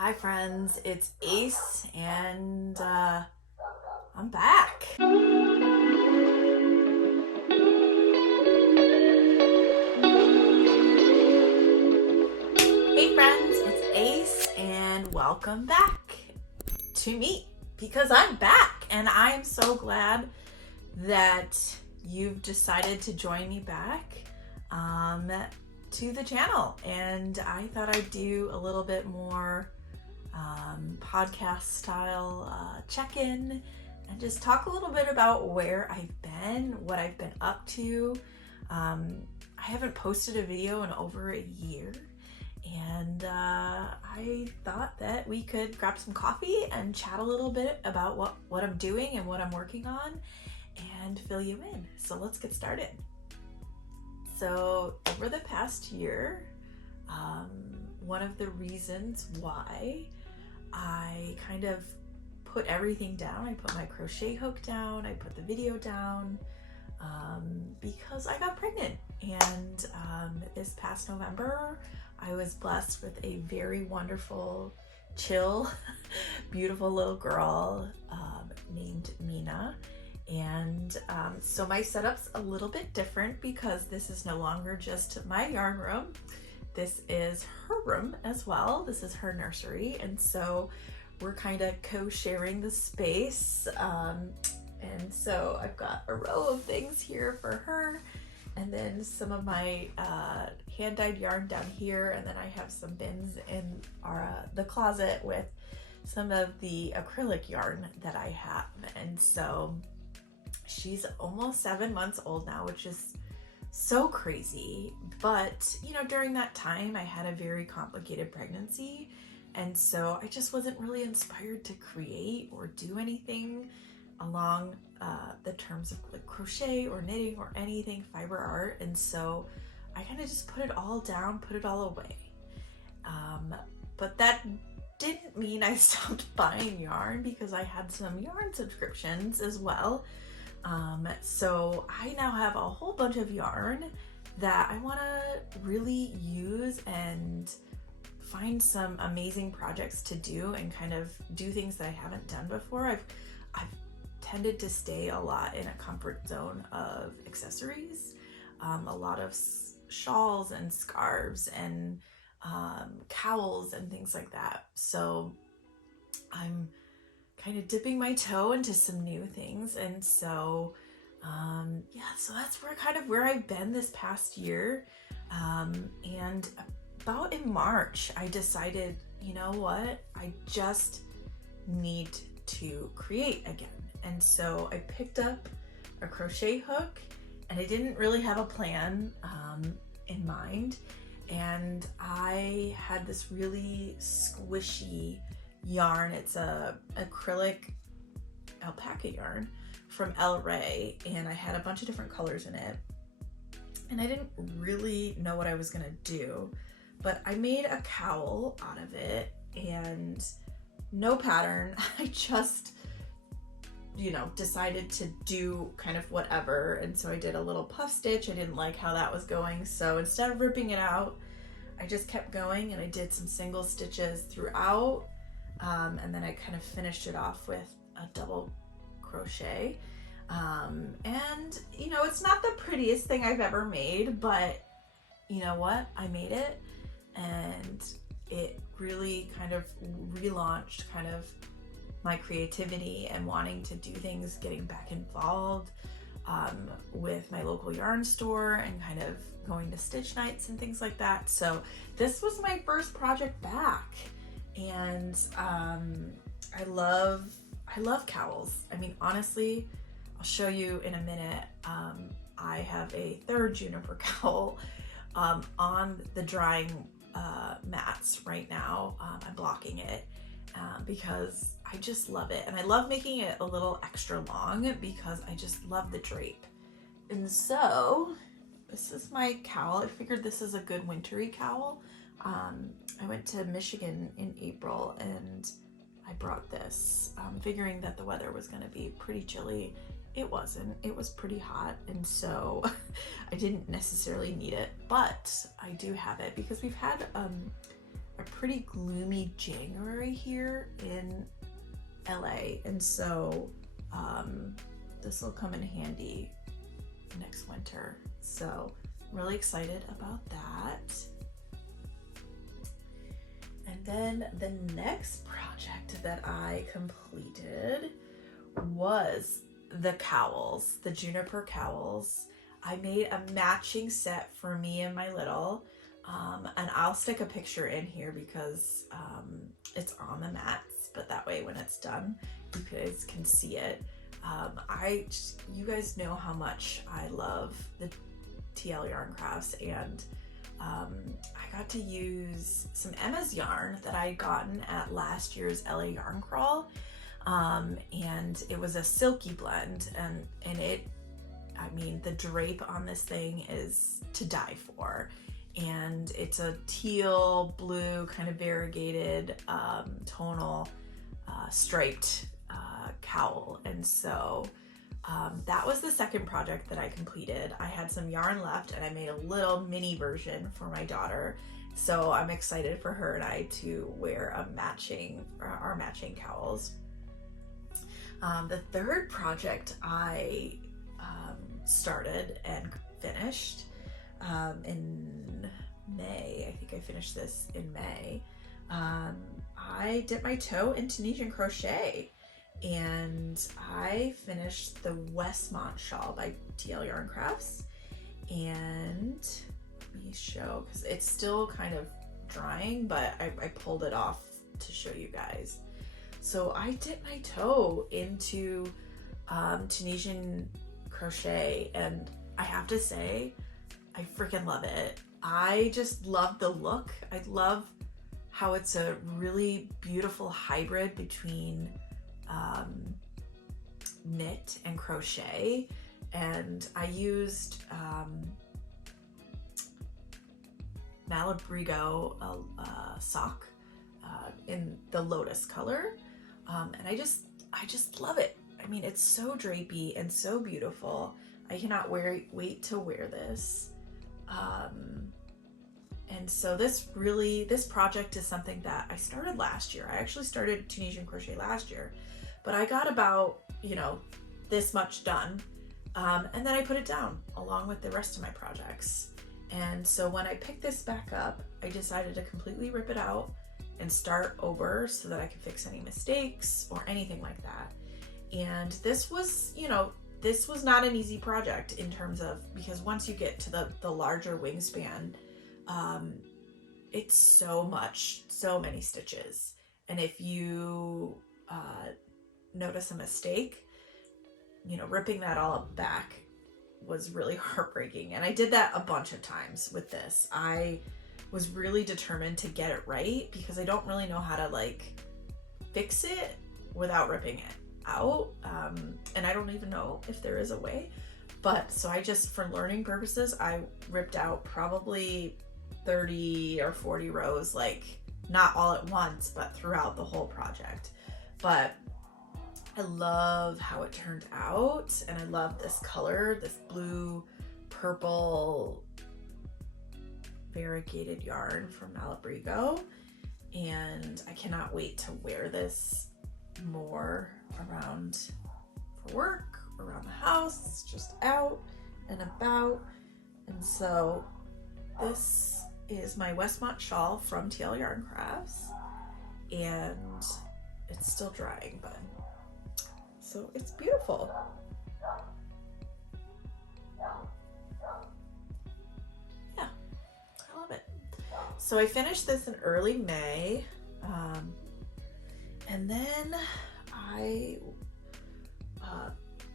Hi friends, it's Ace and I'm back. Hey friends, it's Ace and welcome back to me because I'm back and I'm so glad that you've decided to join me back to the channel. And I thought I'd do a little bit more podcast style check-in and just talk a little bit about where I've been, what I've been up to. I haven't posted a video in over a year, and I thought that we could grab some coffee and chat a little bit about what I'm doing and what I'm working on and fill you in. So let's get started. So over the past year, one of the reasons why I kind of put everything down, I put my crochet hook down, I put the video down, because I got pregnant. And this past November, I was blessed with a very wonderful, chill, beautiful little girl named Mina. And so my setup's a little bit different because this is no longer just my yarn room. This is her room as well. This is her nursery. And so we're kind of co-sharing the space. And so I've got a row of things here for her, and then some of my hand-dyed yarn down here. And then I have some bins in the closet with some of the acrylic yarn that I have. And so she's almost 7 months old now, which is so crazy. But you know, during that time I had a very complicated pregnancy, and so I just wasn't really inspired to create or do anything along the terms of like crochet or knitting or anything fiber art. And so I kind of just put it all down, put it all away. But that didn't mean I stopped buying yarn, because I had some yarn subscriptions as well. So I now have a whole bunch of yarn that I want to really use and find some amazing projects to do and kind of do things that I haven't done before. I've tended to stay a lot in a comfort zone of accessories, a lot of shawls and scarves and cowls and things like that. So I'm kind of dipping my toe into some new things. And so yeah, so that's where I've been this past year. And about in March, I decided, you know what, I just need to create again. And so I picked up a crochet hook, and I didn't really have a plan in mind. And I had this really squishy yarn. It's a acrylic alpaca yarn from El Rey, and I had a bunch of different colors in it, and I didn't really know what I was gonna do, but I made a cowl out of it, and no pattern. I just, you know, decided to do kind of whatever. And so I did a little puff stitch. I didn't like how that was going, so instead of ripping it out, I just kept going, and I did some single stitches throughout. And then I kind of finished it off with a double crochet. And you know, it's not the prettiest thing I've ever made, but you know what? I made it, and it really kind of relaunched kind of my creativity and wanting to do things, getting back involved with my local yarn store and kind of going to stitch nights and things like that. So this was my first project back. And I love cowls. I mean, honestly, I'll show you in a minute. I have a third Juniper Cowl on the drying mats right now. I'm blocking it because I just love it. And I love making it a little extra long because I just love the drape. And so this is my cowl. I figured this is a good wintry cowl. I went to Michigan in April, and I brought this, figuring that the weather was going to be pretty chilly. It wasn't. It was pretty hot, and so I didn't necessarily need it, but I do have it because we've had a pretty gloomy January here in LA, and so this will come in handy next winter. So I'm really excited about that. And then the next project that I completed was the cowls, the Juniper cowls. I made a matching set for me and my little, and I'll stick a picture in here because it's on the mats, but that way when it's done, you guys can see it. You guys know how much I love the TL yarn crafts, and I got to use some Emma's yarn that I had gotten at last year's LA Yarn Crawl, and it was a silky blend, and it, I mean, the drape on this thing is to die for, and it's a teal blue kind of variegated tonal striped cowl. And so that was the second project that I completed. I had some yarn left and I made a little mini version for my daughter, so I'm excited for her and I to wear our matching cowls. The third project I started and finished in May. I think I finished this in May. I dipped my toe in Tunisian crochet, and I finished the Westmont Shawl by TL Yarn Crafts. And let me show, because it's still kind of drying, but I pulled it off to show you guys. So I dipped my toe into Tunisian crochet, and I have to say, I freaking love it. I just love the look. I love how it's a really beautiful hybrid between knit and crochet. And I used Malabrigo sock in the lotus color, and I just love it. I mean, it's so drapey and so beautiful. I cannot wait to wear this. And so this project is something that I started last year. I actually started Tunisian crochet last year, but I got about, this much done. And then I put it down along with the rest of my projects. And so when I picked this back up, I decided to completely rip it out and start over so that I could fix any mistakes or anything like that. And this was, this was not an easy project in terms of, because once you get to the larger wingspan, it's so many stitches. And if you notice a mistake, ripping that all back was really heartbreaking. And I did that a bunch of times with this. I was really determined to get it right because I don't really know how to fix it without ripping it out. And I don't even know if there is a way, but so I just, for learning purposes, I ripped out probably 30 or 40 rows, not all at once, but throughout the whole project. But I love how it turned out, and I love this color, this blue purple variegated yarn from Malabrigo, and I cannot wait to wear this more around for work, around the house, just out and about. And so this is my Westmont Shawl from TL Yarn Crafts, and it's still drying, but so it's beautiful. Yeah, I love it. So I finished this in early May, and then I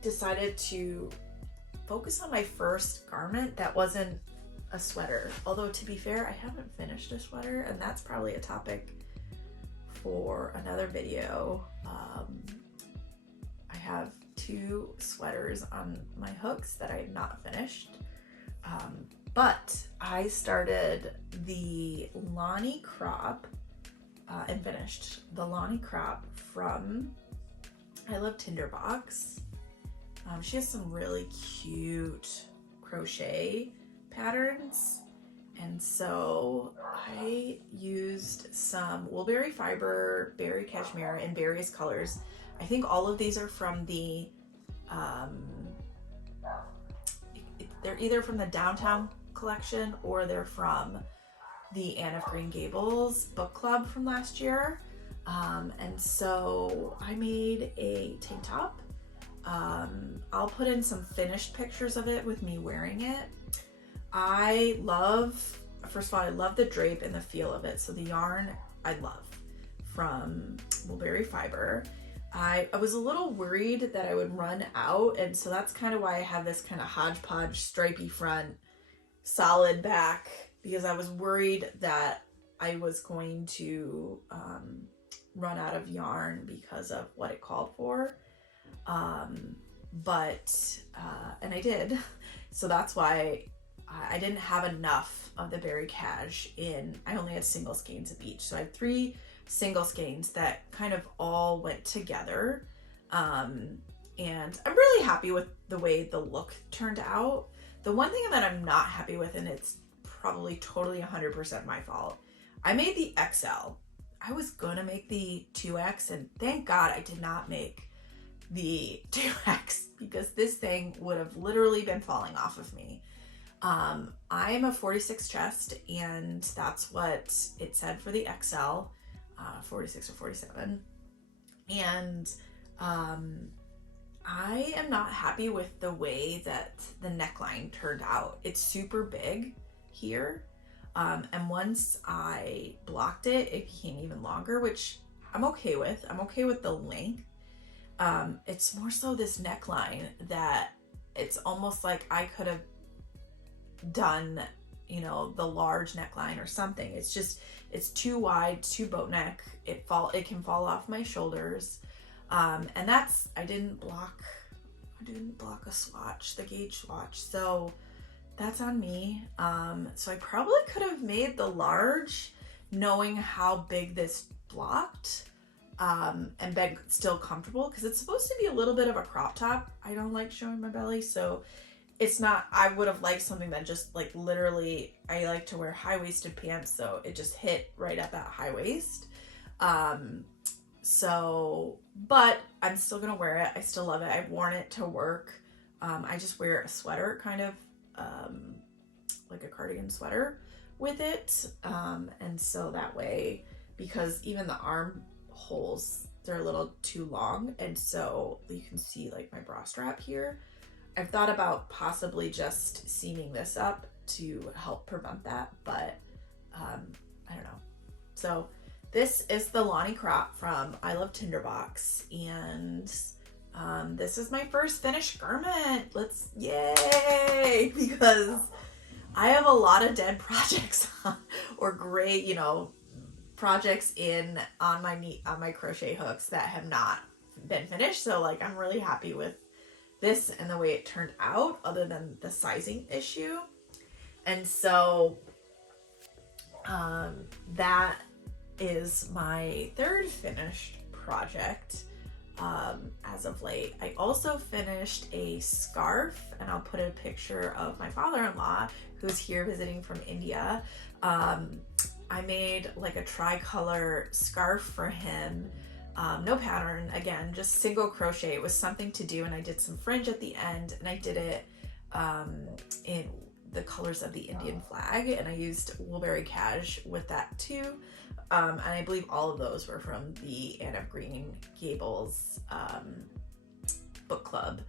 decided to focus on my first garment that wasn't a sweater. Although, to be fair, I haven't finished a sweater, and that's probably a topic for another video. I have 2 sweaters on my hooks that I have not finished, but I started the Lonie Crop and finished the Lonie Crop from I Love Tinderbox. She has some really cute crochet patterns, And so I used some woolberry fiber, berry cashmere in various colors. I think all of these are from the, they're either from the Downtown collection or they're from the Anne of Green Gables book club from last year. And so I made a tank top. I'll put in some finished pictures of it with me wearing it. First of all, I love the drape and the feel of it. So the yarn I love from woolberry fiber. I was a little worried that I would run out, and so that's kind of why I have this kind of hodgepodge stripy front, solid back, because I was worried that I was going to run out of yarn because of what it called for. And I did. So that's why I didn't have enough of the berry cash in. I only had single skeins of each. So I had 3 single skeins that kind of all went together. And I'm really happy with the way the look turned out. The one thing that I'm not happy with, and it's probably totally 100% my fault, I made the XL. I was gonna make the 2X, and thank God I did not make the 2X, because this thing would have literally been falling off of me. I am a 46 chest, and that's what it said for the XL, 46 or 47. And I am not happy with the way that the neckline turned out. It's super big here. And once I blocked it, it became even longer, which I'm okay with. I'm okay with the length. It's more so this neckline that it's almost like I could have done, you know, the large neckline or something. It's just, it's too wide, too boat neck. It can fall off my shoulders. And I didn't block a swatch, the gauge swatch. So that's on me. So I probably could have made the large, knowing how big this blocked, and been still comfortable, because it's supposed to be a little bit of a crop top. I don't like showing my belly, so it's not, I would have liked something that just like literally, I like to wear high-waisted pants, so it just hit right at that high waist. But I'm still gonna wear it. I still love it. I've worn it to work. I just wear a sweater, kind of like a cardigan sweater with it. And so that way, because even the armholes, they're a little too long, and so you can see like my bra strap here. I've thought about possibly just seaming this up to help prevent that, but I don't know. So this is the Lonie Crop from I Love Tinderbox, and this is my first finished garment. Yay! Because I have a lot of dead projects or gray, you know, projects on my crochet hooks that have not been finished. So like, I'm really happy with this and the way it turned out, other than the sizing issue. And so that is my 3rd finished project as of late. I also finished a scarf, and I'll put a picture of my father-in-law who's here visiting from India. I made like a tricolor scarf for him. No pattern, again, just single crochet. It was something to do, and I did some fringe at the end, and I did it in the colors of the Indian flag, and I used woolberry cash with that too. And I believe all of those were from the Anne of Green Gables book club,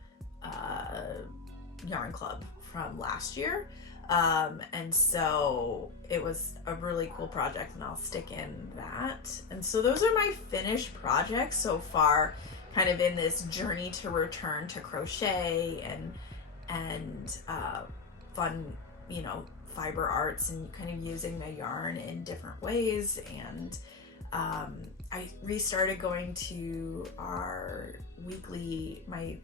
yarn club from last year. And so it was a really cool project, and I'll stick in that. And so those are my finished projects so far, kind of in this journey to return to crochet and fun, you know, fiber arts, and kind of using my yarn in different ways. And I restarted going to my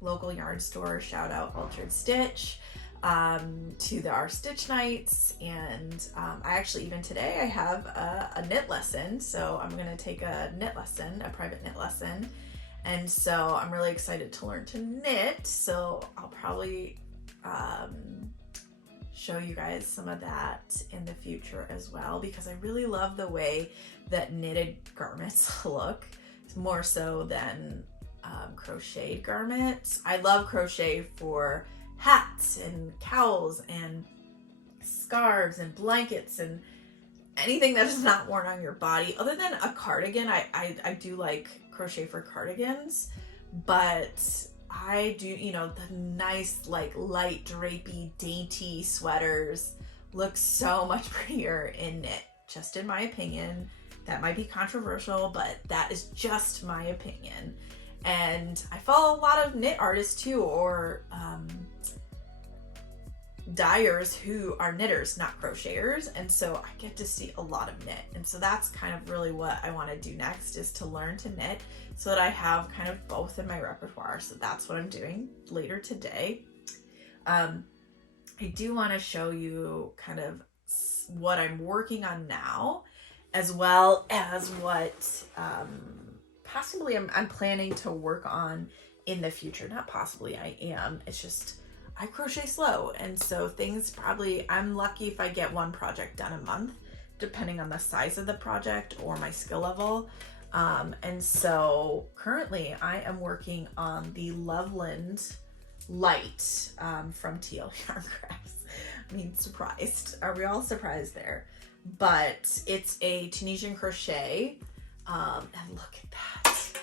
local yarn store, shout out Altered Stitch, to our stitch nights. And I actually, even today, I have a knit lesson, so I'm gonna take a private knit lesson, and so I'm really excited to learn to knit. So I'll probably show you guys some of that in the future as well, because I really love the way that knitted garments look, more so than crocheted garments. I love crochet for hats and cowls and scarves and blankets and anything that is not worn on your body. Other than a cardigan, I do like crochet for cardigans, but I do, you know, the nice like light drapey dainty sweaters look so much prettier in knit, just in my opinion. That might be controversial, but that is just my opinion. And I follow a lot of knit artists too, or dyers who are knitters, not crocheters, and so I get to see a lot of knit. And so that's kind of really what I want to do next, is to learn to knit so that I have kind of both in my repertoire. So that's what I'm doing later today. I do want to show you kind of what I'm working on now, as well as what possibly I'm planning to work on in the future. Not possibly, I am. It's just I crochet slow, and so things probably, I'm lucky if I get one project done a month, depending on the size of the project or my skill level. And so currently I am working on the Loveland Lite from TL Yarn Crafts. I mean, surprised. Are we all surprised there? But it's a Tunisian crochet. And look at that.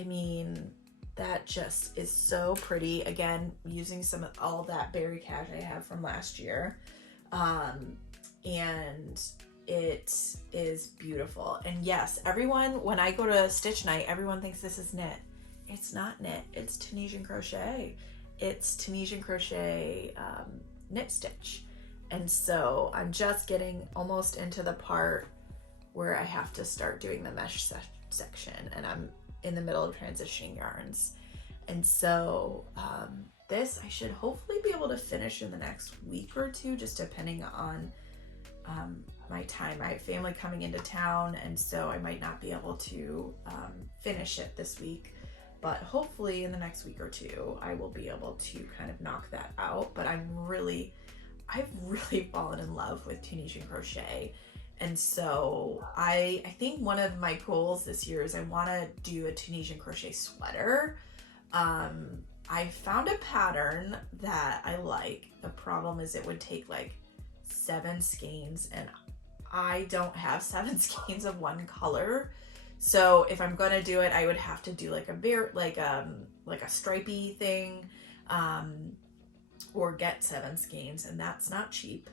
I mean, that just is so pretty. Again, using some of all that berry cash I have from last year. And it is beautiful. And yes, everyone, when I go to stitch night, everyone thinks this is knit. It's not knit, it's Tunisian crochet. It's Tunisian crochet knit stitch. And so I'm just getting almost into the part where I have to start doing the mesh section, and I'm in the middle of transitioning yarns. And so this I should hopefully be able to finish in the next week or two, just depending on my time. I have family coming into town, and so I might not be able to finish it this week, but hopefully in the next week or two I will be able to kind of knock that out. But I've really fallen in love with Tunisian crochet. And so I think one of my goals this year is I want to do a Tunisian crochet sweater. I found a pattern that I like. The problem is it would take like 7 skeins, and I don't have 7 skeins of one color. So if I'm gonna do it, I would have to do like a stripey thing, or get 7 skeins, and that's not cheap.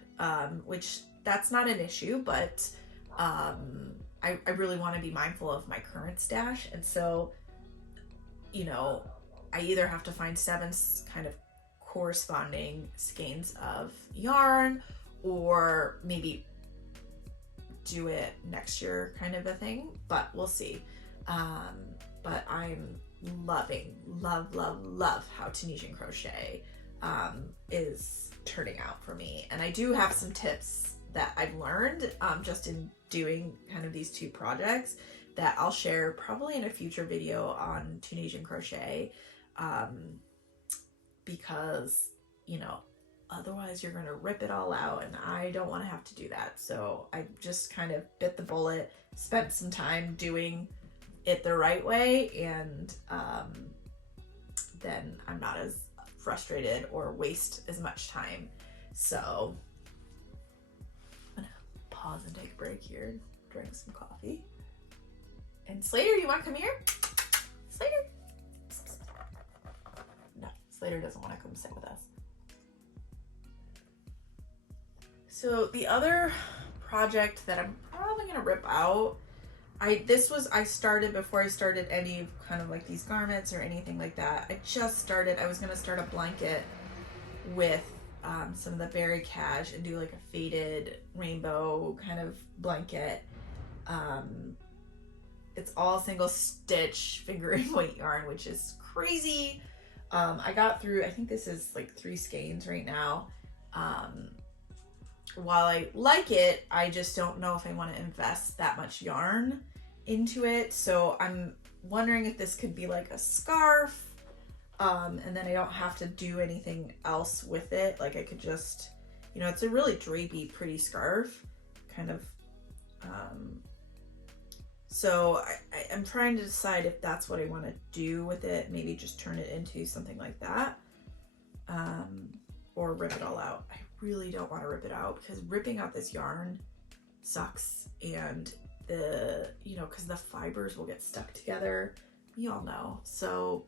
Which that's not an issue, but I really want to be mindful of my current stash. And so, you know, I either have to find 7 kind of corresponding skeins of yarn, or maybe do it next year kind of a thing, but we'll see. But I'm love how Tunisian crochet is turning out for me. And I do have some tips that I've learned just in doing kind of these 2 projects that I'll share probably in a future video on Tunisian crochet, because, you know, otherwise you're going to rip it all out, and I don't want to have to do that. So I just kind of bit the bullet, spent some time doing it the right way, and then I'm not as frustrated or waste as much time. So I'm gonna pause and take a break here, drink some coffee. And Slater, you want to come here? Slater? No, Slater doesn't want to come sit with us. So the other project that I'm probably gonna rip out, I started before I started any kind of like these garments or anything like that. I was gonna start a blanket with some of the berry cash and do like a faded rainbow kind of blanket. It's all single stitch fingering weight yarn, which is crazy. I got through, I think this is like 3 skeins right now. While I like it, I just don't know if I want to invest that much yarn into it. So I'm wondering if this could be like a scarf, and then I don't have to do anything else with it. Like I could just you know, it's a really drapey, pretty scarf, kind of. So I'm trying to decide if that's what I want to do with it. Maybe just turn it into something like that, or rip it all out. I really don't want to rip it out because ripping out this yarn sucks, and you know, because the fibers will get stuck together. You all know. So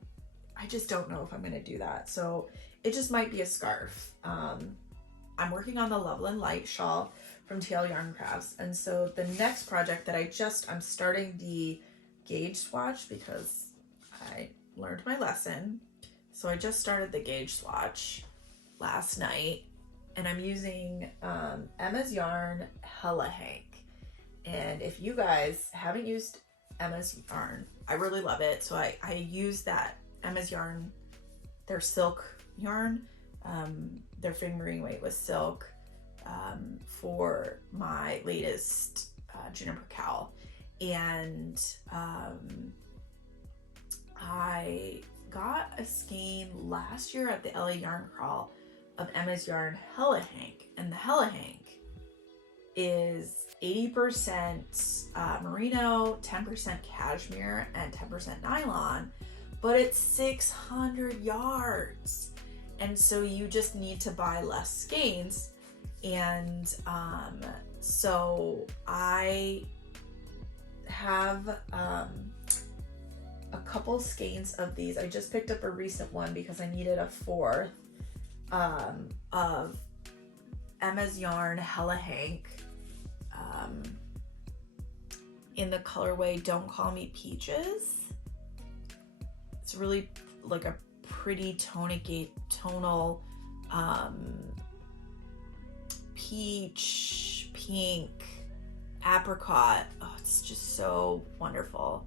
I just don't know if I'm going to do that. So it just might be a scarf. I'm working on the Loveland Lite shawl from TL Yarn Crafts. And so the next project that I'm starting the gauge swatch because I learned my lesson. So I just started the gauge swatch last night, and I'm using Emma's yarn Hella Hank. And if you guys haven't used Emma's yarn, I really love it. So I use that Emma's yarn, their silk yarn, their fingering weight was silk, for my latest Juniper Cowl. And I got a skein last year at the LA Yarn Crawl of Emma's yarn Hella Hank, and the Hella Hank is 80% merino, 10% cashmere, and 10% nylon, but it's 600 yards. And so you just need to buy less skeins. And so I have a couple skeins of these. I just picked up a recent one because I needed a fourth of Emma's yarn Hella Hank in the colorway Don't Call Me Peaches. It's really like a pretty tonal peach, pink, apricot. Oh, it's just so wonderful.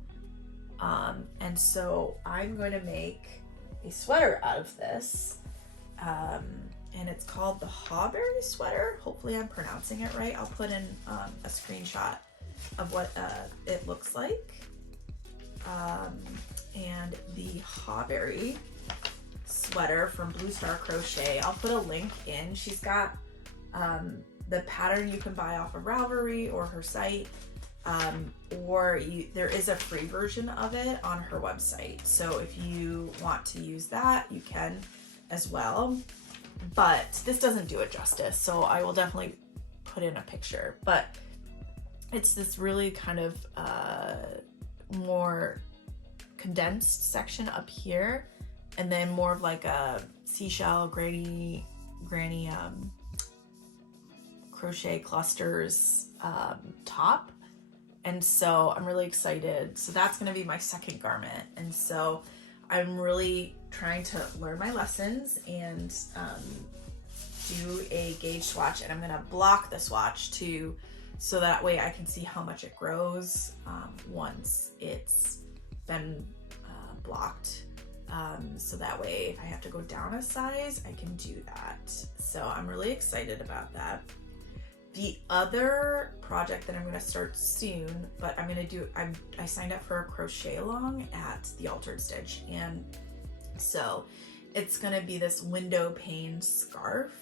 And so I'm going to make a sweater out of this. And it's called the Hawberry sweater. Hopefully I'm pronouncing it right. I'll put in a screenshot of what it looks like. And the Hawberry sweater from Blue Star Crochet, I'll put a link in. She's got the pattern you can buy off of Ravelry or her site, or there is a free version of it on her website. So if you want to use that, you can as well. But this doesn't do it justice, so I will definitely put in a picture. But it's this really kind of more condensed section up here, and then more of like a seashell granny crochet clusters top. And so I'm really excited. So that's going to be my second garment. And so I'm really trying to learn my lessons and do a gauge swatch, and I'm going to block the swatch too, so that way I can see how much it grows once it's been blocked. So that way if I have to go down a size, I can do that. So I'm really excited about that. The other project that I'm going to start soon, but I'm going to do, I signed up for a crochet along at the Altered Stitch, and so it's going to be this Windowpane scarf,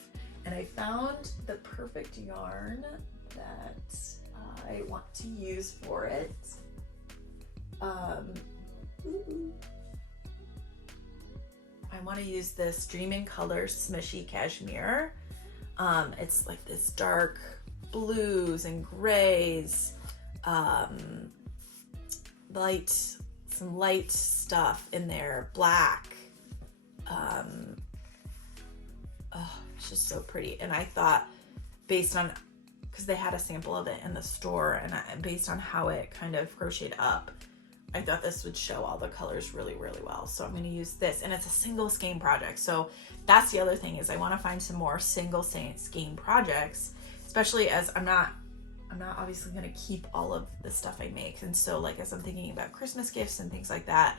and I found the perfect yarn that I want to use for it. I want to use this Dream in Colors Smushy Cashmere. It's like this dark blues and grays, some light stuff in there, black. It's just so pretty. And I thought, based on, because they had a sample of it in the store, and based on how it kind of crocheted up, I thought this would show all the colors really, really well. So I'm going to use this, and it's a single skein project. So that's the other thing, is I want to find some more single skein projects, especially as I'm not obviously going to keep all of the stuff I make. And so like, as I'm thinking about Christmas gifts and things like that,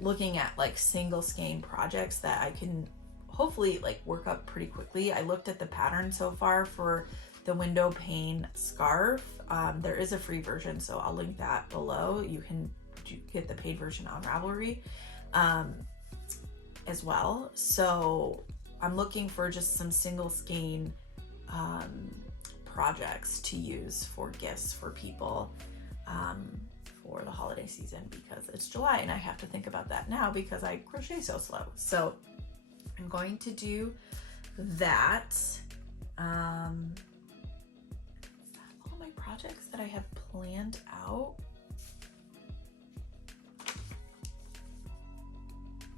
looking at like single skein projects that I can hopefully like work up pretty quickly. I looked at the pattern so far for the Windowpane scarf. There is a free version, so I'll link that below. You can get the paid version on Ravelry as well. So I'm looking for just some single skein projects to use for gifts for people for the holiday season, because it's July and I have to think about that now because I crochet so slow. So I'm going to do that. Is that all my projects that I have planned out?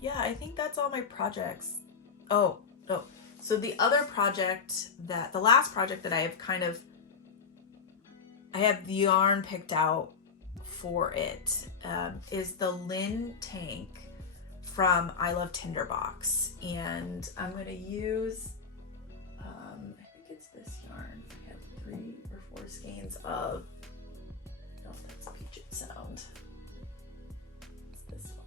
Yeah, I think that's all my projects. Oh, so the other project the last project that I have I have the yarn picked out for it, is the Lynn tank from I Love Tinderbox. And I'm going to use, I think it's this yarn. I have 3 or 4 skeins of, I don't know if that's Peach Sound. It's this one.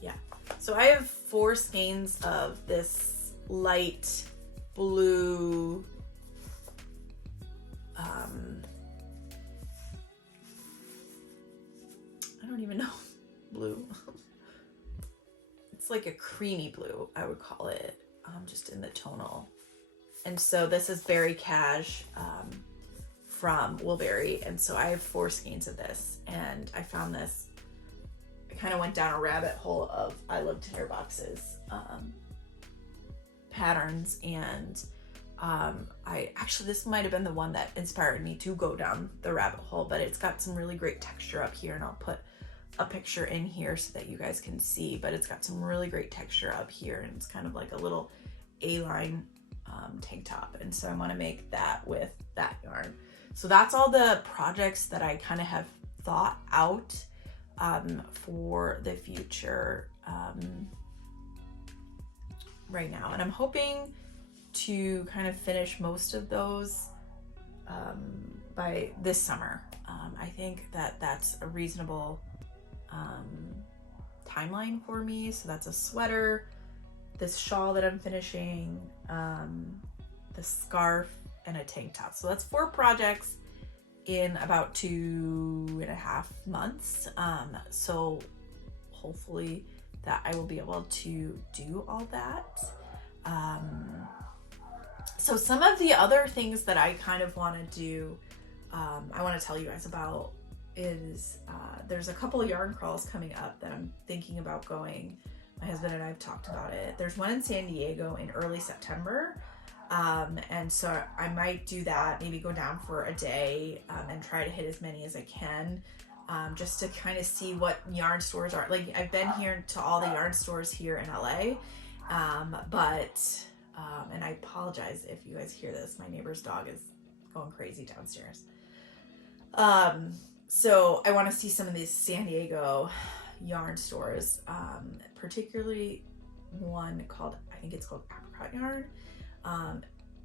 Yeah. So I have 4 skeins of this light blue, I don't even know, blue. It's like a creamy blue, I would call it, just in the tonal. And so this is Berry Cash from Woolberry. And so I have 4 skeins of this, and I found this, I kind of went down a rabbit hole of I Love Tinderbox's patterns, and this might have been the one that inspired me to go down the rabbit hole, but it's got some really great texture up here, and I'll put a picture in here so that you guys can see, but it's got some really great texture up here, and it's kind of like a little A-line tank top. And so I want to make that with that yarn. So that's all the projects that I kind of have thought out for the future right now. And I'm hoping to kind of finish most of those by this summer. I think that that's a reasonable timeline for me. So that's a sweater, this shawl that I'm finishing, the scarf, and a tank top. So that's 4 projects in about 2.5 months. So hopefully that I will be able to do all that. So some of the other things that I kind of want to do, I want to tell you guys about is there's a couple of yarn crawls coming up that I'm thinking about going. My husband and I have talked about it. There's one in San Diego in early September. And so I might do that, maybe go down for a day and try to hit as many as I can, just to kind of see what yarn stores are. Like, I've been here to all the yarn stores here in LA, and I apologize if you guys hear this. My neighbor's dog is going crazy downstairs. So I want to see some of these San Diego yarn stores, particularly one called, I think it's called Apricot Yarn.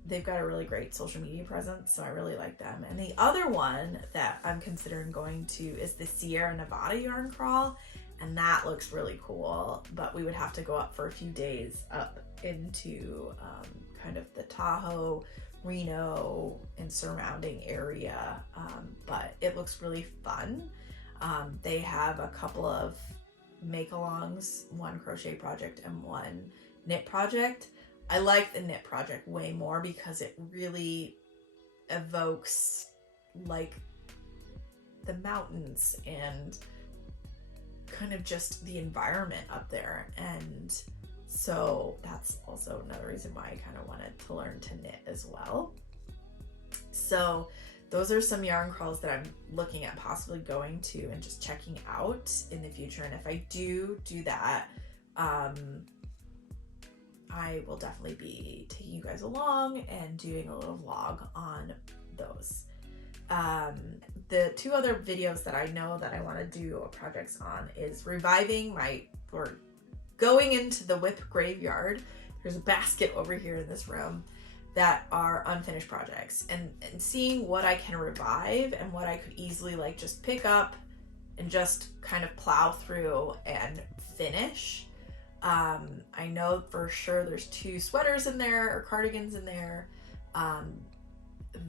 They've got a really great social media presence, so I really like them. And the other one that I'm considering going to is the Sierra Nevada yarn crawl, and that looks really cool, but we would have to go up for a few days up into kind of the Tahoe, Reno, and surrounding area, but it looks really fun. They have a couple of make-alongs, one crochet project and one knit project. I like the knit project way more because it really evokes like the mountains and kind of just the environment up there. And so that's also another reason why I kind of wanted to learn to knit as well. So those are some yarn crawls that I'm looking at possibly going to and just checking out in the future. And if I do that, I will definitely be taking you guys along and doing a little vlog on those. The 2 other videos that I know that I want to do projects on is reviving or going into the WIP graveyard. There's a basket over here in this room that are unfinished projects, and seeing what I can revive and what I could easily like just pick up and just kind of plow through and finish. I know for sure there's 2 sweaters in there or cardigans in there.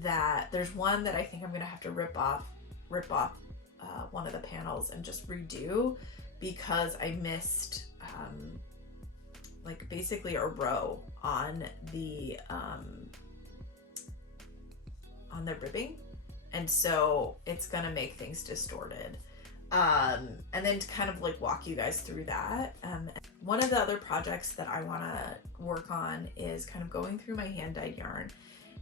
That there's one that I think I'm gonna have to rip off one of the panels and just redo because I missed like basically a row on the ribbing, and so it's gonna make things distorted. And then to kind of like walk you guys through that, one of the other projects that I want to work on is kind of going through my hand dyed yarn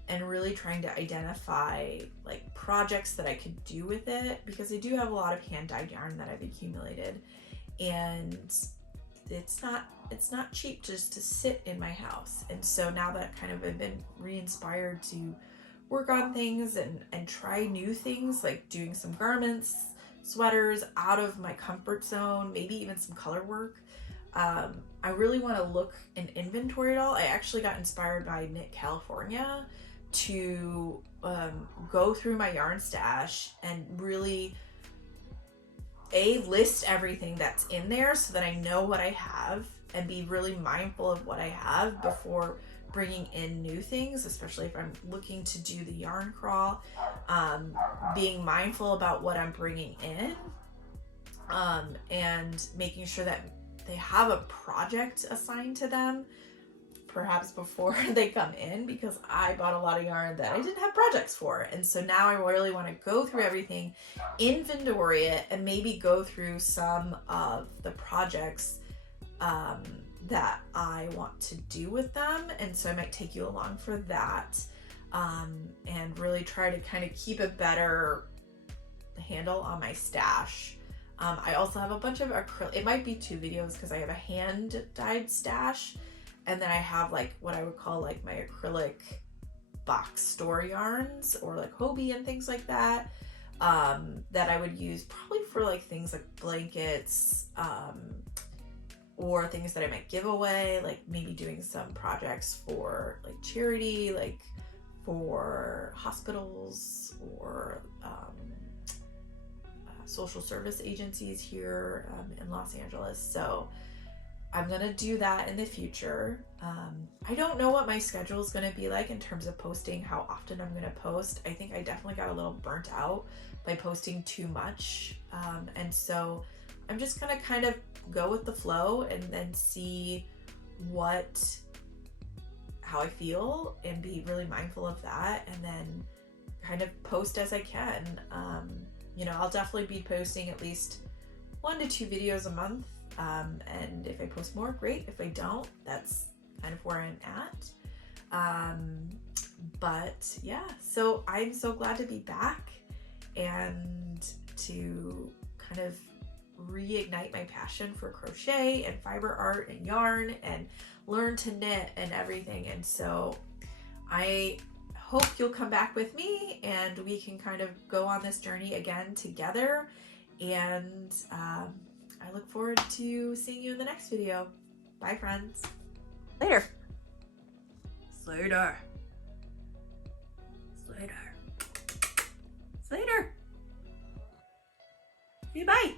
and really trying to identify like projects that I could do with it, because I do have a lot of hand dyed yarn that I've accumulated, and it's not cheap just to sit in my house. And so now that kind of I've been re-inspired to work on things and try new things, like doing some garments, sweaters out of my comfort zone, maybe even some color work. I really want to look and inventory it all. I actually got inspired by Knit California to go through my yarn stash and really list everything that's in there so that I know what I have, and be really mindful of what I have before bringing in new things, especially if I'm looking to do the yarn crawl. Being mindful about what I'm bringing in, and making sure that they have a project assigned to them perhaps before they come in, because I bought a lot of yarn that I didn't have projects for. And so now I really want to go through everything, inventory it, and maybe go through some of the projects that I want to do with them. And so I might take you along for that, and really try to kind of keep a better handle on my stash. I also have a bunch of acrylic, it might be 2 videos because I have a hand dyed stash, and then I have like what I would call like my acrylic box store yarns, or like Hobie and things like that, that I would use probably for like things like blankets, or things that I might give away, like maybe doing some projects for like charity, like for hospitals or social service agencies here in Los Angeles. So I'm gonna do that in the future. I don't know what my schedule is gonna be like in terms of posting, how often I'm gonna post. I think I definitely got a little burnt out by posting too much. And so I'm just gonna kind of go with the flow and then see how I feel, and be really mindful of that, and then kind of post as I can. You know, I'll definitely be posting at least 1 to 2 videos a month. And if I post more, great. If I don't, that's kind of where I'm at. But yeah, so I'm so glad to be back and to kind of reignite my passion for crochet and fiber art and yarn and learn to knit and everything. And so I hope you'll come back with me and we can kind of go on this journey again together. And I look forward to seeing you in the next video. Bye, friends. Later. Later. Later. Later. Say bye.